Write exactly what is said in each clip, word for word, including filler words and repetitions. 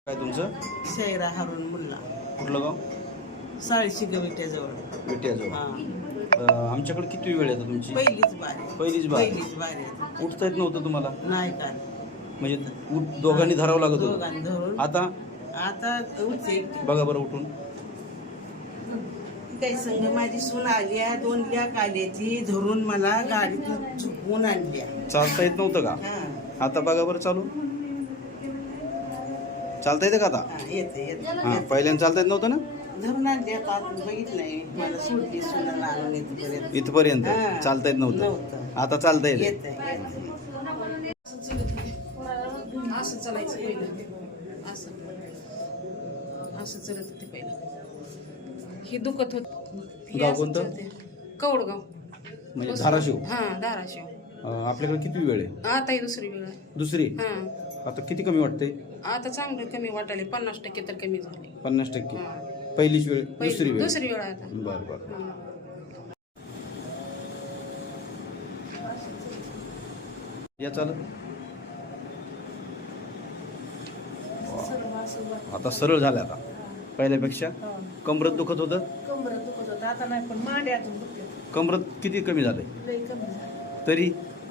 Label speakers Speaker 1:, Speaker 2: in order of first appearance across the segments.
Speaker 1: काय तुमचं?
Speaker 2: शैरा हारून मुल्ला.
Speaker 1: कुठलं गाव?
Speaker 2: साळशी गविट्याजवळ.
Speaker 1: विट्याजवळ.
Speaker 2: हा.
Speaker 1: अं, आमच्याकडे किती वेळ येतं तुमची?
Speaker 2: पहिलीच बारी.
Speaker 1: पहिलीच बारी.
Speaker 2: पहिलीच बारी आहे.
Speaker 1: उठता येत नव्हतं तुम्हाला?
Speaker 2: नाही का
Speaker 1: म्हणजे उठ दोघांनी धरावं लागत
Speaker 2: दोघांनी
Speaker 1: होतं.
Speaker 2: धरून
Speaker 1: आता
Speaker 2: आता उठते.
Speaker 1: बघा बरं उठून.
Speaker 2: काही संघ माझी सून आल्या, दोन ल्याक आल्याची धरून मला गाडीतून झुकवून आणल्या.
Speaker 1: चालता येत नव्हतं का?
Speaker 2: हा.
Speaker 1: आता बघा बरं चालू. चालता येतं का आता?
Speaker 2: हा, येते येते
Speaker 1: हा, पहिल्यांदा चालता येत नव्हतं ना?
Speaker 2: धरून आणल्या आता बघितलं नाही मला सोडली सुनाला आणून इथपर्यंत.
Speaker 1: इथपर्यंत
Speaker 2: हा.
Speaker 1: चालता येत नव्हतं.
Speaker 2: नव्हतं.
Speaker 1: आता चालता येत.
Speaker 2: येते येते.
Speaker 3: असं चालायचं पहिलं असं असं चलत होते पहिलं. हे दुखत होत. हे
Speaker 1: गाव
Speaker 3: असं
Speaker 1: कोणतं?
Speaker 3: चलते. कौडगाव
Speaker 1: म्हणजे धाराशिव.
Speaker 3: हा धाराशिव.
Speaker 1: अं, आपल्याकडे किती वेळ आहे?
Speaker 3: आता ही दुसरी वेळ आहे.
Speaker 1: दुसरी.
Speaker 3: हा
Speaker 1: आता किती कमी वाटते?
Speaker 3: आता चांगलं कमी वाटायले. पन्नास टक्के तर कमी झाले.
Speaker 1: पन्नास टक्के.
Speaker 3: हा.
Speaker 1: पहिलीच वेळ
Speaker 3: पहिली-
Speaker 1: दुसरी वेळ.
Speaker 3: दुसरी वेळ आहे आता.
Speaker 1: बरं बरं.
Speaker 3: हा.
Speaker 1: या चालत. आता सरळ झालं. आता पहिल्यापेक्षा कमरत दुखत होतं.
Speaker 3: कंबरत दुखत होतं आता नाही, पण मांडे अजून दुखते.
Speaker 1: कमरत किती कमी झालंय
Speaker 3: लई कमी झालं.
Speaker 1: तरी?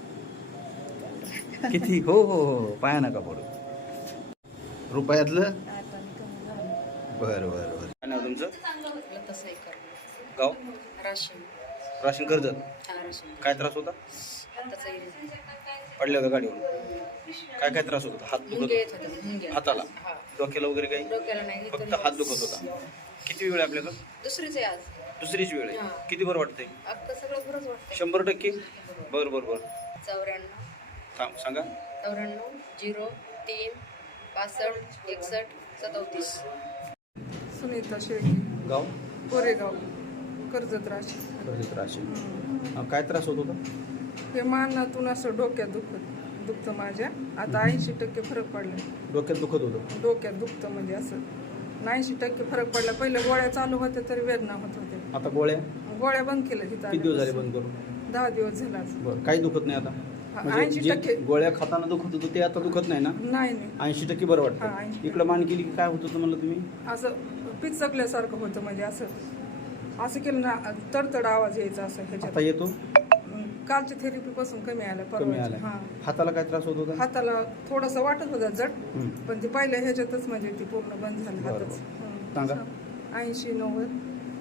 Speaker 1: किती? हो हो हो पाया नका पडू. रुपयातलं?
Speaker 3: आता नाही कमी झालं.
Speaker 1: बरं बरं बरं. काय नाव तुमचं?
Speaker 3: तसं आहे कर.
Speaker 1: गाव?
Speaker 3: राशन.
Speaker 1: राशन कर्जत.
Speaker 3: हा राशन.
Speaker 1: काय त्रास होता?
Speaker 3: आताच येईल.
Speaker 1: पडल्या होत्या गाडीवर? काय काय त्रास होता? हात
Speaker 3: मुंग्या
Speaker 1: दुखत?
Speaker 3: येत होत्या, मुंग्या.
Speaker 1: हाताला?
Speaker 3: हा.
Speaker 1: डोक्याला वगैरे काही?
Speaker 3: डोक्याला नाही
Speaker 1: फक्त
Speaker 3: तरी-
Speaker 1: हात दुखत होता. किती वेळ आहे आपल्याकडं?
Speaker 3: दुसरीच आहे आज.
Speaker 1: दुसरीच वेळ आहे.
Speaker 3: हा.
Speaker 1: किती बरं वाटतंय?
Speaker 3: आता सगळं बरंच वाटतंय.
Speaker 1: शंभर टक्के? बरं बरं बरं.
Speaker 3: चौऱ्याण्णव
Speaker 1: थांब सांगा.
Speaker 3: चौऱ्याण्णव झिरो तीन पासष्ट एकसष्ट सदोतीस.
Speaker 4: सुनीता शेळके,
Speaker 1: गाव?
Speaker 4: कोरेगाव, कर्जत राशी.
Speaker 1: कर्जत राशन. हा, काय त्रास होत होता?
Speaker 4: हे मानातून असं डोक्यात दुखत दुखतं माझ्या. आता ऐंशी टक्के फरक पडला.
Speaker 1: डोक्यात दुखत होतं.
Speaker 4: डोक्यात दुखतं म्हणजे असं ऐंशी टक्के फरक पडला. पहिले गोळ्या चालू होत्या तरी वेदना होत होत्या.
Speaker 1: आता गोळ्या?
Speaker 4: गोळ्या बंद केल्या तिथं
Speaker 1: किती दिवस झाले
Speaker 4: आल्यापासून.
Speaker 1: बंद करून?
Speaker 4: दहा दिवस झाला आज.
Speaker 1: बरं काही दुखत नाही आता?
Speaker 4: हा,
Speaker 1: म्हणजे
Speaker 4: ऐंशी
Speaker 1: जे
Speaker 4: टक्के.
Speaker 1: गोळ्या खाताना दुखत होतं ते आता दुखत नाही ना?
Speaker 4: नाही नाही
Speaker 1: ऐंशी टक्के बरं
Speaker 4: हा,
Speaker 1: वाटतं.
Speaker 4: ऐंशी.
Speaker 1: इकडं मान केली की काय होत होतं म्हणलं तुम्ही?
Speaker 4: असं पिचकल्यासारखं होतं म्हणजे असं असं केलं ना तडतड आवाज यायचा असं ह्याच्यात.
Speaker 1: आता येतो?
Speaker 4: कालच्या थेरपी पासून कमी आला
Speaker 1: कमी
Speaker 4: परवा.
Speaker 1: आलाय.
Speaker 4: हा
Speaker 1: हाताला काय त्रास होत होता?
Speaker 4: हाताला थोडंसं वाटत होतं जड,
Speaker 1: हम्म.
Speaker 4: पण ते पहिल्या ह्याच्यातच म्हणजे ती पूर्ण बंद झाली
Speaker 1: बरं,
Speaker 4: हातच.
Speaker 1: सांगा.
Speaker 4: ऐंशी नव्वद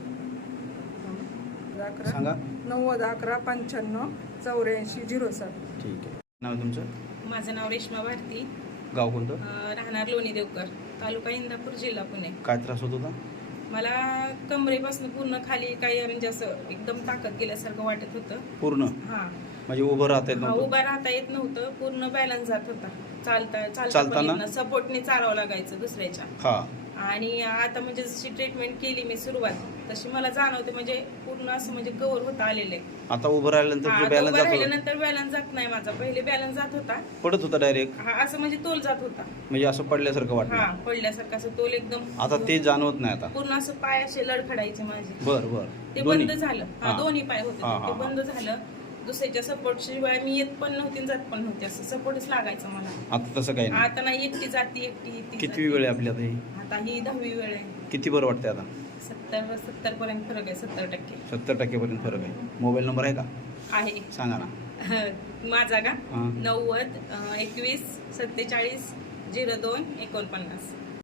Speaker 4: अकरा
Speaker 1: सांगा.
Speaker 4: नव्वद अकरा पंच्याण्णव चौऱ्याऐंशी झिरो सात.
Speaker 1: ठीक आहे. नाव आहे तुमचं?
Speaker 3: माझं नाव रेश्मा भारती.
Speaker 1: गाव कोणतं?
Speaker 3: अं, राहणार लोणी देवकर, तालुका इंदापूर, जिल्हा पुणे.
Speaker 1: काय त्रास होत होता?
Speaker 3: मला कमरेपासून पूर्ण खाली काही म्हणजे असं एकदम ताकद गेल्यासारखं वाटत होतं.
Speaker 1: पूर्ण
Speaker 3: हा
Speaker 1: म्हणजे उभं राहता येत
Speaker 3: हा,
Speaker 1: नव्हतं?
Speaker 3: उभा राहता येत नव्हतं. पूर्ण बॅलन्स जात होता. चालता
Speaker 1: चालताना?
Speaker 3: चालता सपोर्टने चालावं लागायचं दुसऱ्याच्या.
Speaker 1: हा.
Speaker 3: आणि आता म्हणजे जशी ट्रीटमेंट केली मी सुरुवात तशी मला जाणवते म्हणजे पूर्ण असं म्हणजे कव्हर होता आलेलं आहे.
Speaker 1: आता उभं राहिल्यानंतर
Speaker 3: हा,
Speaker 1: जो
Speaker 3: आता
Speaker 1: बॅलन्स
Speaker 3: उभं
Speaker 1: जातो
Speaker 3: राहिल्यानंतर बॅलन्स जात नाही माझा. पहिले बॅलन्स जात होता.
Speaker 1: पडत होता डायरेक्ट?
Speaker 3: हा असं म्हणजे तोल जात होता.
Speaker 1: म्हणजे असं पडल्यासारखं
Speaker 3: हा
Speaker 1: वाटतं?
Speaker 3: पडल्यासारखं असं तोल एकदम.
Speaker 1: आता ते जाणवत नाही आता?
Speaker 3: पूर्ण असं पाय असे लडखडायचे माझे.
Speaker 1: बर बर.
Speaker 3: ते
Speaker 1: दोन्ही?
Speaker 3: बंद झालं. हा
Speaker 1: हा.
Speaker 3: दोन्ही पाय होते
Speaker 1: हा,
Speaker 3: ते
Speaker 1: हा,
Speaker 3: बंद झालं. दुसऱ्याच्या सपोर्ट शिवाय मी येत पण नव्हती जात पण नव्हती. असं सपोर्टच लागायचं मला.
Speaker 1: आता तसं काही नाही?
Speaker 3: आता नाही, एकटी जाती एकटी येते.
Speaker 1: किती वेळ आहे आपली आता ही?
Speaker 3: आता ही दहावी वेळ आहे.
Speaker 1: किती बरं वाटते आता?
Speaker 3: सत्तर सत्तर पर्यंत फरक आहे. सत्तर टक्के
Speaker 1: सत्तर टक्केपर्यंत फरक आहे. मोबाईल नंबर आहे का?
Speaker 3: आहे.
Speaker 1: सांगा ना.
Speaker 3: माझा का?
Speaker 1: हा.
Speaker 3: नव्वद अं, एकवीस सत्तेचाळीस झिरो दोन एकोणपन्नास.